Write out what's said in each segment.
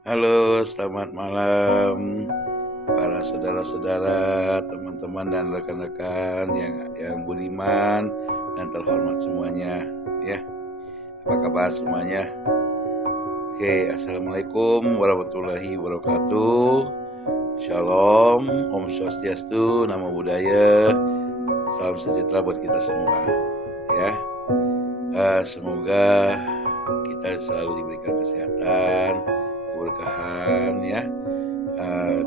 Halo, selamat malam para saudara-saudara, teman-teman dan rekan-rekan yang budiman dan terhormat semuanya, ya. Apa kabar semuanya? Oke, assalamualaikum warahmatullahi wabarakatuh. Shalom, Om Swastiastu, Namo Buddhaya. Salam sejahtera buat kita semua, ya. Semoga kita selalu diberikan kesehatan, keberkahan, ya,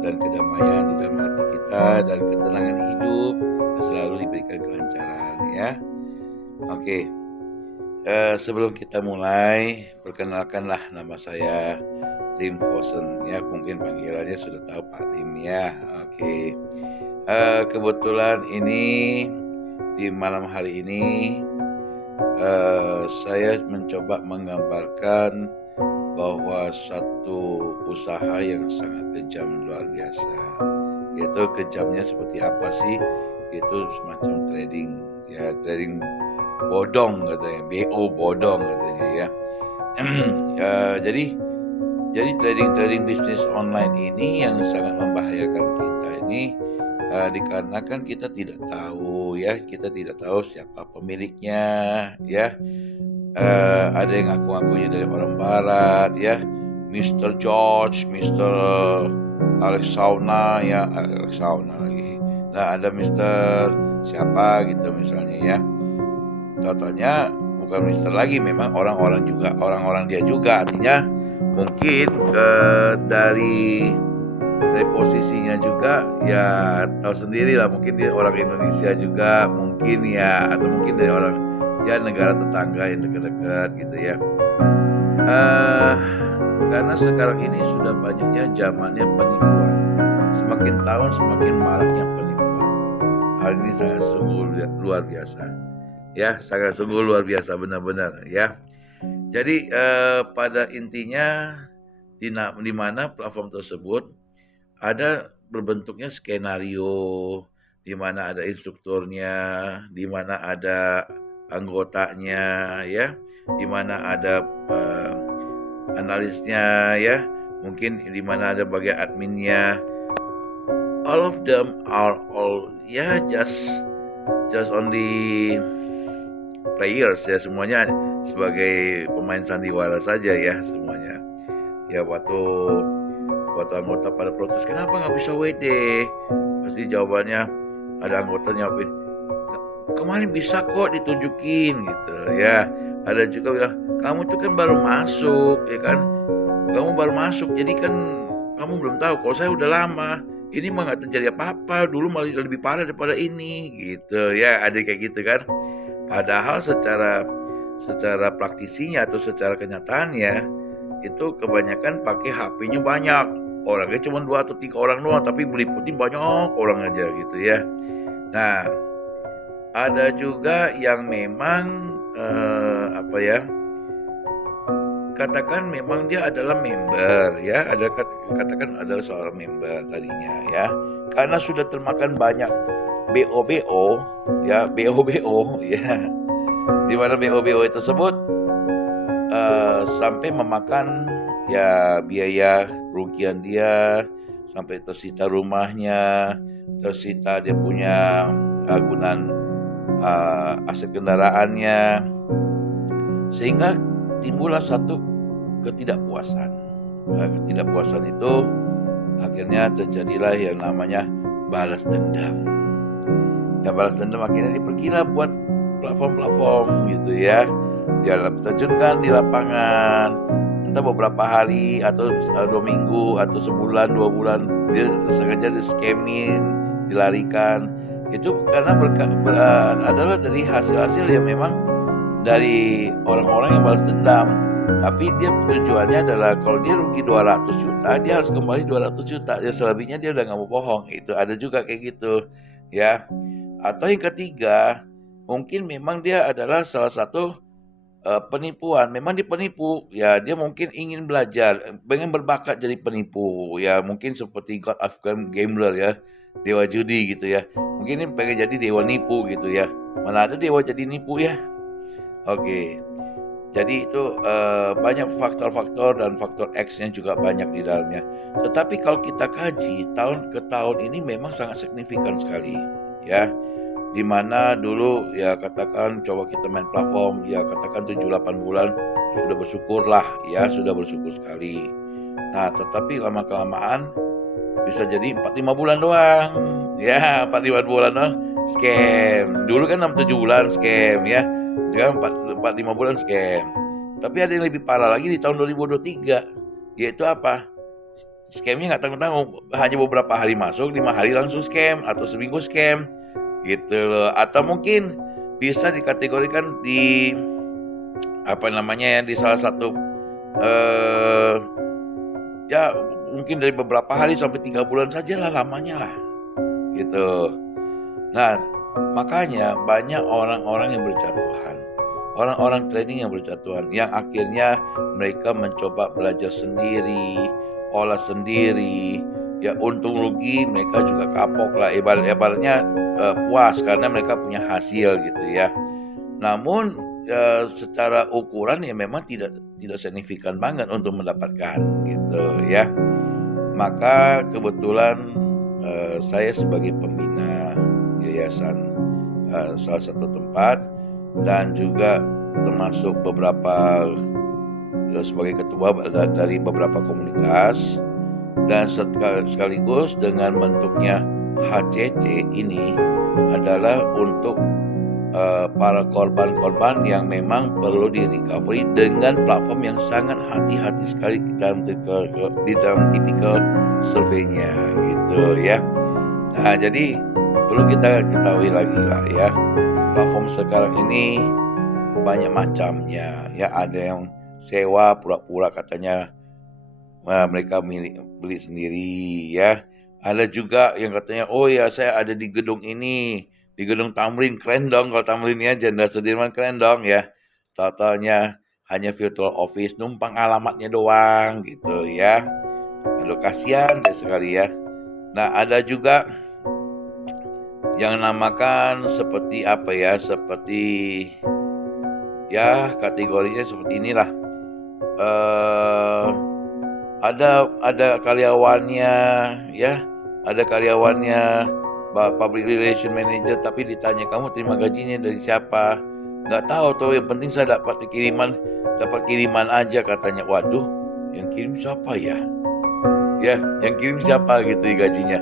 dan kedamaian di dalam hati kita dan ketenangan hidup dan selalu diberikan kelancaran, ya. Oke, sebelum kita mulai, perkenalkanlah nama saya Lim Fosen, ya. Mungkin panggilannya sudah tahu Pak Lim, ya. Oke, kebetulan ini di malam hari ini saya mencoba menggambarkan bahwa satu usaha yang sangat kejam luar biasa. Yaitu kejamnya seperti apa sih? Itu semacam trading, ya, trading bodong katanya, BO bodong katanya, ya. Jadi trading bisnis online ini yang sangat membahayakan kita ini dikarenakan kita tidak tahu, ya, kita tidak tahu siapa pemiliknya, ya. Ada yang ngaku-ngakunya dari orang barat, ya, Mr. George, Mr. Alexauna, ya, Alexauna lagi. Nah, ada Mr. siapa gitu misalnya, ya. Totalnya bukan Mr. lagi, memang orang-orang dia juga. Artinya mungkin dari posisinya juga, ya, tahu sendiri lah, mungkin dia orang Indonesia juga, mungkin, ya, atau mungkin dari orang, ya, negara tetangga yang dekat-dekat gitu, ya. Karena sekarang ini sudah banyaknya zamannya penipuan. Semakin tahun semakin maraknya penipuan. Hal ini sangat sungguh luar biasa. Ya, sangat sungguh luar biasa benar-benar, ya. Jadi pada intinya di mana platform tersebut ada berbentuknya skenario, di mana ada instrukturnya, di mana ada anggotanya, ya, di mana ada analisnya, ya, mungkin di mana ada bagian adminnya. All of them are all, ya, just only players, ya, semuanya sebagai pemain sandiwara saja, ya, semuanya. Ya, waktu anggota pada protes, kenapa nggak bisa WD? Pasti jawabannya ada anggota jawabin, kemarin bisa kok ditunjukin gitu, ya. Ada juga bilang, kamu tuh kan baru masuk, ya kan, kamu baru masuk, jadi kan kamu belum tahu. Kalau saya udah lama, ini mah nggak terjadi apa-apa, dulu malah lebih parah daripada ini, gitu, ya. Ada kayak gitu kan. Padahal secara praktisinya atau secara kenyataannya itu kebanyakan pakai HP-nya banyak. Orangnya cuma 2 atau 3 orang doang, tapi meliputin banyak orang aja gitu, ya. Nah, ada juga yang memang apa ya? Katakan memang dia adalah member, ya, katakan adalah seorang member tadinya, ya. Karena sudah termakan banyak BO-BO, ya, BO-BO, ya. Di mana BO-BO tersebut sampai memakan, ya, biaya kerugian dia, sampai tersita rumahnya, tersita dia punya agunan aset kendaraannya, sehingga timbullah satu ketidakpuasan. Ketidakpuasan itu akhirnya terjadilah yang namanya balas dendam. Ya, balas dendam akhirnya dipergila buat platform-platform gitu, ya. Dia terjunkan di lapangan, entah beberapa hari atau 2 minggu atau sebulan 2 bulan, dia sengaja di-scamming, dilarikan. Itu karena adalah dari hasil-hasil yang memang dari orang-orang yang balas dendam. Tapi dia tujuannya adalah kalau dia rugi 200 juta, dia harus kembali 200 juta. Ya, selebihnya dia udah nggak mau bohong. Itu ada juga kayak gitu, ya. Atau yang ketiga, mungkin memang dia adalah salah satu penipuan. Memang dia penipu, ya, dia mungkin ingin belajar, pengen berbakat jadi penipu, ya, mungkin seperti God of Gambler, ya, dewa judi gitu, ya. Mungkin ini pengen jadi dewa nipu gitu, ya. Mana ada dewa jadi nipu, ya. Oke. Jadi itu banyak faktor-faktor dan faktor X-nya juga banyak di dalamnya. Tetapi kalau kita kaji tahun ke tahun ini memang sangat signifikan sekali, ya. Di mana dulu ya katakan coba kita main platform ya katakan 7-8 bulan sudah bersyukurlah ya, sudah bersyukur sekali. Nah, tetapi lama-kelamaan bisa jadi 4-5 bulan doang. Ya, 4-5 bulan doang scam. Dulu kan 6-7 bulan scam ya. Sekarang 4-5 bulan scam. Tapi ada yang lebih parah lagi di tahun 2023. Yaitu apa? Scamnya nggak tanggung-tanggung. Hanya beberapa hari masuk, 5 hari langsung scam. Atau seminggu scam. Gitu loh. Atau mungkin bisa dikategorikan di apa namanya ya, di salah satu ya mungkin dari beberapa hari sampai 3 bulan saja lah lamanya lah gitu. Nah, makanya banyak orang-orang yang berjatuhan, orang-orang trading yang berjatuhan, yang akhirnya mereka mencoba belajar sendiri, olah sendiri, ya untung rugi mereka juga kapok lah, ibaratnya puas karena mereka punya hasil gitu ya. Namun secara ukuran ya memang tidak signifikan banget untuk mendapatkan gitu ya. Maka kebetulan saya sebagai pembina yayasan salah satu tempat dan juga termasuk beberapa sebagai ketua dari beberapa komunitas dan sekaligus dengan bentuknya HCC ini adalah untuk para korban-korban yang memang perlu di recovery dengan platform yang sangat hati-hati sekali di dalam tipikal surveinya gitu ya. Nah, jadi perlu kita ketahui lagi lah ya, platform sekarang ini banyak macamnya ya. Ada yang sewa pura-pura katanya mereka beli sendiri ya. Ada juga yang katanya oh ya saya ada di gedung ini, di gedung Tamrin, keren dong kalau Tamrin ya, Jenderal Sudirman keren dong ya. Totalnya hanya virtual office, numpang alamatnya doang gitu ya. Aduh kasihan deh sekali ya. Nah, ada juga yang namakan seperti apa ya, seperti ya kategorinya seperti inilah. Ada karyawannya ya, ada karyawannya public relation manager, tapi ditanya kamu terima gajinya dari siapa, nggak tahu tuh, yang penting saya dapat kiriman aja katanya. Waduh, yang kirim siapa ya, yang kirim siapa gitu ya gajinya.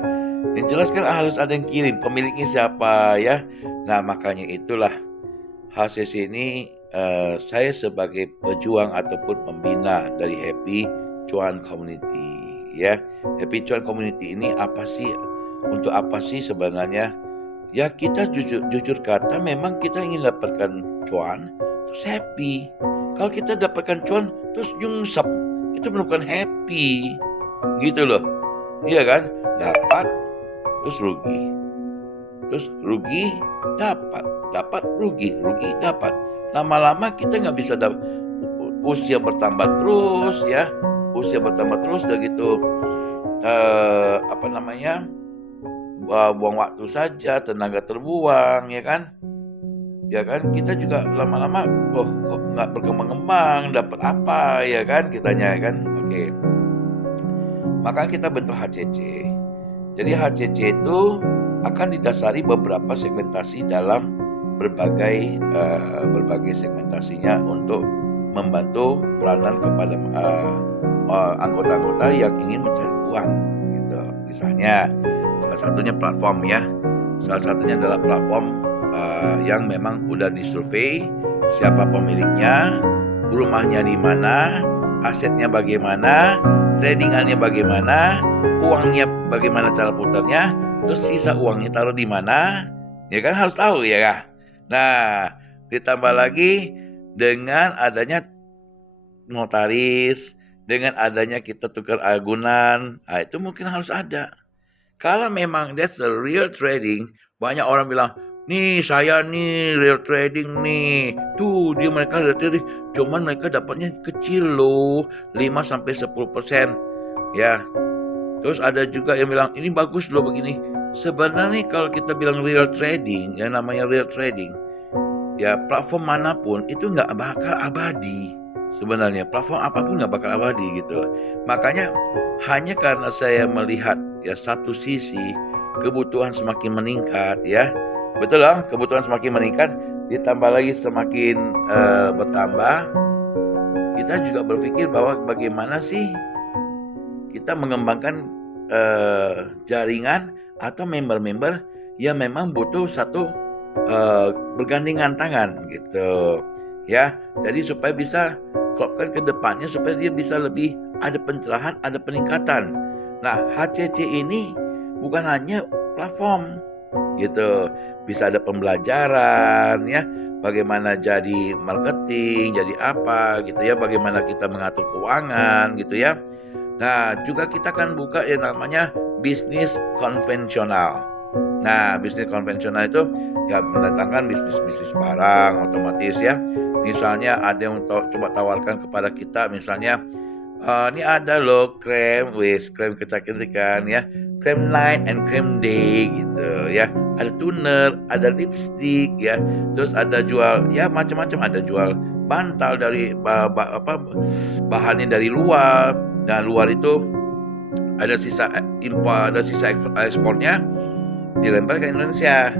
Yang jelas kan harus ada yang kirim, pemiliknya siapa ya. Nah, makanya itulah HCC ini saya sebagai pejuang ataupun pembina dari Happy Cuan Community ya. Happy Cuan Community ini untuk apa sih sebenarnya? Ya kita jujur kata memang kita ingin dapatkan cuan terus happy. Kalau kita dapatkan cuan terus nyungsep, itu bukan happy gitu loh. Iya kan? Dapat terus rugi. Terus rugi dapat rugi dapat. Lama-lama kita nggak bisa usia bertambah terus ya. Usia bertambah terus udah gitu buang waktu saja, tenaga terbuang ya kan kita juga lama-lama kok nggak berkembang, dapat apa ya kan kitanya kan. Oke, maka kita bentuk HCC. Jadi HCC itu akan didasari beberapa segmentasi dalam berbagai segmentasinya untuk membantu peranan kepada anggota-anggota yang ingin mencari uang gitu. Misalnya salah satunya platform ya. Salah satunya adalah platform yang memang udah disurvei siapa pemiliknya, rumahnya di mana, asetnya bagaimana, tradingannya bagaimana, uangnya bagaimana cara putarnya, terus sisa uangnya taruh di mana, ya kan harus tahu ya kan. Nah, ditambah lagi dengan adanya notaris, dengan adanya kita tukar agunan, nah itu mungkin harus ada. Kalau memang that's a real trading, banyak orang bilang, nih saya nih real trading nih, tuh mereka real trading, cuman mereka dapatnya kecil loh, 5-10% ya. Terus ada juga yang bilang ini bagus loh begini. Sebenarnya kalau kita bilang real trading, yang namanya real trading, ya platform manapun itu nggak bakal abadi. Sebenarnya platform apapun nggak bakal abadi gitu loh. Makanya hanya karena saya melihat ya satu sisi kebutuhan semakin meningkat ya. Betul lah, kebutuhan semakin meningkat ditambah lagi semakin bertambah. Kita juga berpikir bahwa bagaimana sih kita mengembangkan jaringan atau member-member yang memang butuh satu bergandengan tangan gitu ya. Jadi supaya bisa klopkan ke depannya supaya dia bisa lebih ada pencerahan, ada peningkatan. Nah, HCC ini bukan hanya platform gitu, bisa ada pembelajaran ya, bagaimana jadi marketing, jadi apa gitu ya, bagaimana kita mengatur keuangan gitu ya. Nah, juga kita akan buka yang namanya bisnis konvensional. Nah, bisnis konvensional itu ya mendatangkan bisnis-bisnis barang otomatis ya. Misalnya ada yang coba tawarkan kepada kita, misalnya ini ada loh krem kecantikan ya, krem night and krem day gitu ya. Ada toner, ada lipstick ya. Terus ada jual ya macam-macam, ada jual bantal dari bahannya dari luar, dan luar itu ada sisa impor, ada sisa ekspornya dilempar ke Indonesia.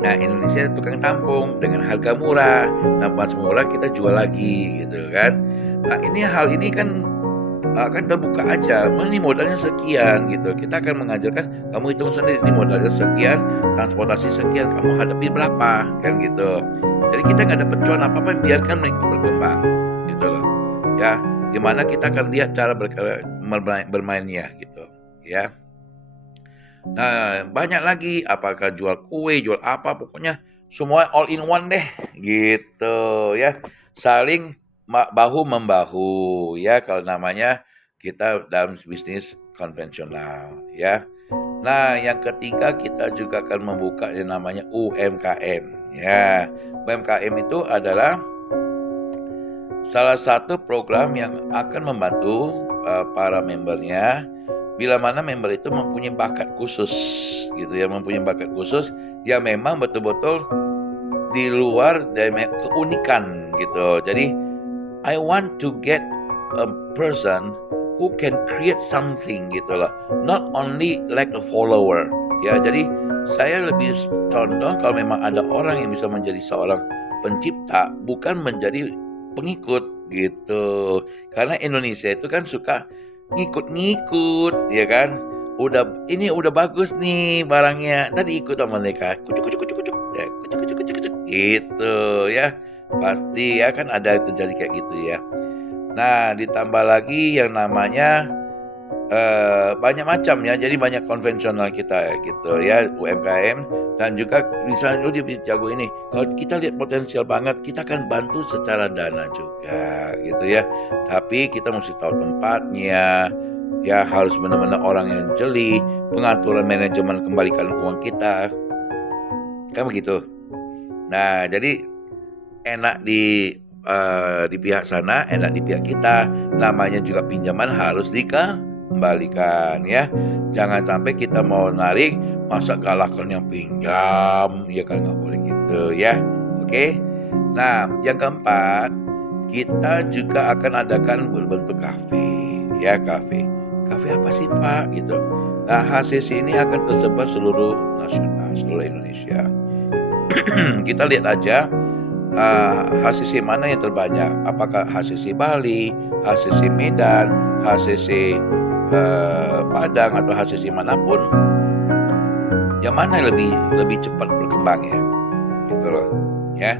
Nah, Indonesia tukang tampung dengan harga murah. Nah, pas murah kita jual lagi gitu kan. Nah, hal ini kan akan terbuka aja. Ini modalnya sekian gitu. Kita akan mengajarkan kamu hitung sendiri, ini modalnya sekian, transportasi sekian, kamu hadapi berapa kan gitu. Jadi kita nggak dapat cuan apa-apa, biarkan mereka berkembang gitu loh. Ya, dimana kita akan lihat cara bermainnya gitu ya. Nah, banyak lagi, apakah jual kue, jual apa, pokoknya semua all in one deh gitu ya. Saling bahu membahu ya, kalau namanya kita dalam bisnis konvensional ya. Nah, yang ketiga kita juga akan membuka yang namanya UMKM ya. UMKM itu adalah salah satu program yang akan membantu para membernya bila mana member itu mempunyai bakat khusus gitu ya, mempunyai bakat khusus yang memang betul-betul di luar dari keunikan gitu. Jadi I want to get a person who can create something gitu loh, not only like a follower ya. Jadi saya lebih condong kalau memang ada orang yang bisa menjadi seorang pencipta, bukan menjadi pengikut gitu. Karena Indonesia itu kan suka ngikut-ngikut ya kan. Udah bagus nih barangnya, tadi ikut sama mereka, kucuk ya, kucuk gitu ya. Pasti ya kan ada terjadi kayak gitu ya. Nah, ditambah lagi yang namanya banyak macam ya, jadi banyak konvensional kita gitu ya, UMKM, dan juga misalnya lu dia jago ini, kalau kita lihat potensial banget, kita akan bantu secara dana juga gitu ya. Tapi kita mesti tahu tempatnya ya, harus benar-benar orang yang jeli, pengaturan manajemen kembalikan uang kita kan begitu. Nah, jadi enak di pihak sana, enak di pihak kita. Namanya juga pinjaman harus dikembalikan ya. Jangan sampai kita mau narik masa galakkan yang pinjam, ya kan, nggak boleh gitu ya. Oke. Nah, yang keempat, kita juga akan adakan berbentuk kafe ya, kafe apa sih Pak gitu. Nah, HCC ini akan tersebar seluruh nasional, seluruh Indonesia. Kita lihat aja HCC mana yang terbanyak, apakah HCC Bali, HCC Medan, HCC Padang, atau HCC manapun, yang mana lebih cepat berkembang ya, gitu loh ya.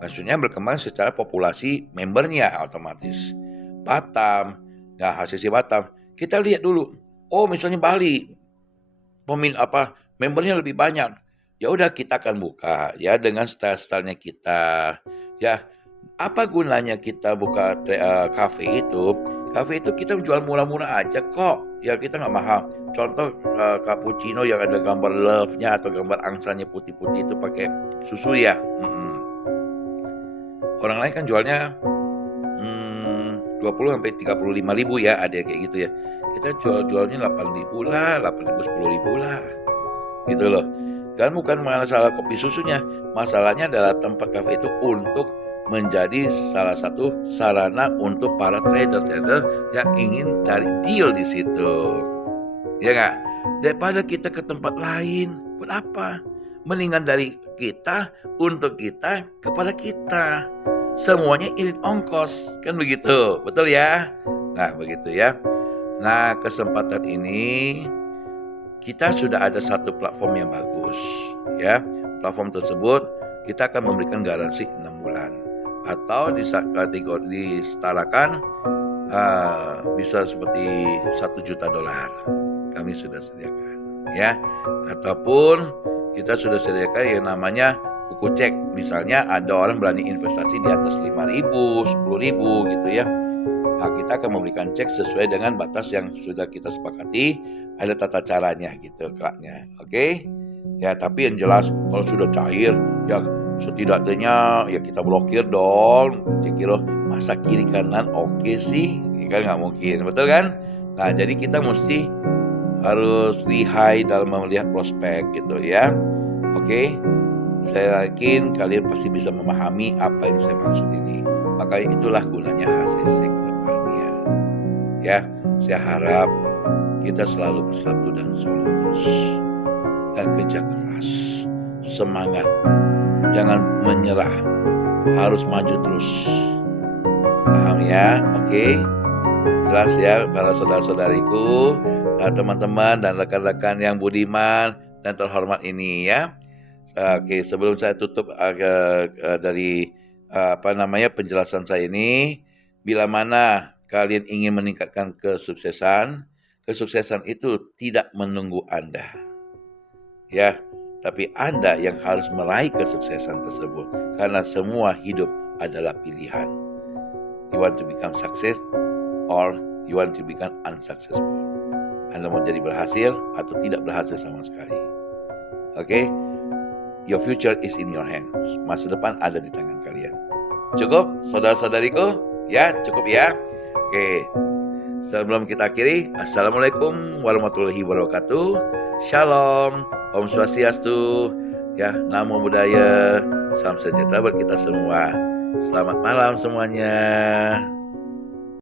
Maksudnya berkembang secara populasi membernya otomatis. Batam, nah HCC Batam, kita lihat dulu. Oh, misalnya Bali, membernya lebih banyak. Ya udah, kita akan buka ya dengan style-stylenya kita. Ya, apa gunanya kita buka cafe itu? Cafe itu kita jual murah-murah aja kok. Ya, kita nggak mahal. Contoh cappuccino yang ada gambar love-nya atau gambar angsanya putih-putih itu pakai susu ya. Orang lain kan jualnya 20 sampai 35 ribu ya, ada kayak gitu ya. Kita jualnya 8 ribu lah, 8 ribu, 10 ribu lah, gitu loh. Kan bukan masalah kopi susunya, masalahnya adalah tempat kafe itu untuk menjadi salah satu sarana untuk para trader-trader yang ingin cari deal di situ. Ya nggak? Daripada kita ke tempat lain, buat apa? Mendingan dari kita, untuk kita, kepada kita. Semuanya irit ongkos, kan begitu, betul ya? Nah begitu ya. Nah kesempatan ini kita sudah ada satu platform yang bagus, ya. Platform tersebut kita akan memberikan garansi 6 bulan atau disetarakan bisa seperti $1 juta kami sudah sediakan, ya. Ataupun kita sudah sediakan yang namanya buku cek. Misalnya ada orang berani investasi di atas 5.000, 10.000 gitu ya. Nah, kita akan memberikan cek sesuai dengan batas yang sudah kita sepakati, ada tata caranya gitu kelaknya. Oke? Ya, tapi yang jelas kalau sudah cair ya setidaknya ya kita blokir dong. Kira masa kiri kanan oke sih? Ya kan nggak mungkin, betul kan? Nah, jadi kita mesti harus lihai dalam melihat prospek gitu ya. Oke? Saya yakin kalian pasti bisa memahami apa yang saya maksud ini. Makanya itulah gunanya HCC ke depannya. Ya, saya harap kita selalu bersatu dan solid terus. Dan kerja keras, semangat, jangan menyerah, harus maju terus. Paham ya? Oke? Jelas ya para saudara-saudariku, teman-teman dan rekan-rekan yang budiman dan terhormat ini ya. Oke, sebelum saya tutup dari penjelasan saya ini, bila mana kalian ingin meningkatkan kesuksesan itu tidak menunggu Anda. Ya, tapi Anda yang harus meraih kesuksesan tersebut karena semua hidup adalah pilihan. You want to become success or you want to become unsuccessful. Anda mau jadi berhasil atau tidak berhasil sama sekali. Oke? Your future is in your hand. Masa depan ada di tangan kalian. Cukup, saudara-saudariku? Ya, cukup ya. Oke. Sebelum kita akhiri, Assalamualaikum warahmatullahi wabarakatuh. Shalom, Om Swastiastu. Ya, Namo Buddhaya. Salam sejahtera buat kita semua. Selamat malam semuanya.